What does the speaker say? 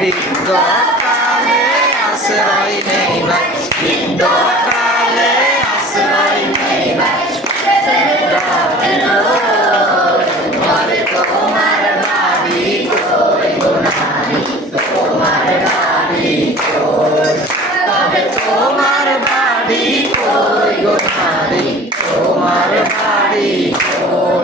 বৃদ্ধকালে আশ্রয় নেই ভাই, বৃদ্ধকালে আশ্রয় নেই ভাই, ঘরে তোমার বাড়ি কই গো নারী, তোমার বাড়ি কই, তবে তোমার বাড়ি কই গো নারী, তোমার বাড়ি কই।